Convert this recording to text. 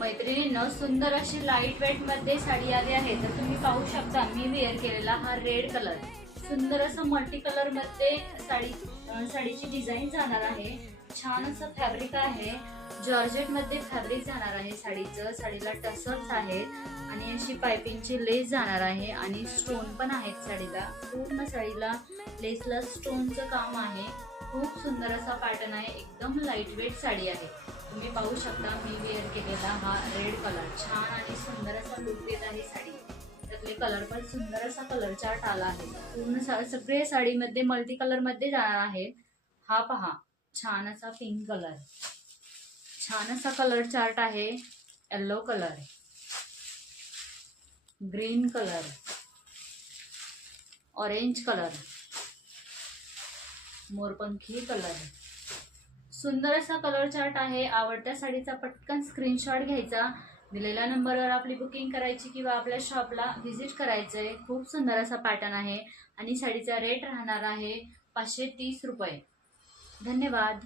मैत्रिणींनो, सुंदर अशी लाईट वेट मध्ये साडी आली आहे. तर तुम्ही पाहू शकता मी वेअर केलेला हा रेड कलर, सुंदर असं मल्टी कलर मध्ये साडीची डिझाईन जाणार आहे. छान असं फॅब्रिक आहे, जॉर्जेट मध्ये फॅब्रिक जाणार आहे साडीचं. साडीला टसल्स आहेत आणि अशी पाइपिंगची लेस जाणार आहे आणि स्टोन पण आहेत साडीला. पूर्ण साडीला लेसला स्टोनचं काम आहे. खूप सुंदर असा पॅटर्न आहे, एकदम लाईट वेट साडी आहे. तुम्ही पाहू शकता मी वेअर केलेला हा रेड कलर, छान आणि सुंदर असा लुक देत आहे साडी. त्यातले कलर पण सुंदर असा कलर चार्ट आला आहे. पूर्ण सगळे साडीमध्ये मल्टी कलर मध्ये जाणार आहे. हा पहा, छान असा पिंक कलर, छान असा कलर चार्ट आहे. Yellow colour, green colour, orange colour, मोरपंखी कलर. सुंदर असा कलर चार्ट आहे. आवडत्या साडीचा पटकन स्क्रीनशॉट घ्यायचा, दिलेल्या नंबरवर आपली बुकिंग करायची किंवा आपल्या शॉपला व्हिजिट करायचंय. खूप सुंदर असा पॅटर्न आहे आणि साडीचा रेट राहणार आहे 530 रुपये. धन्यवाद.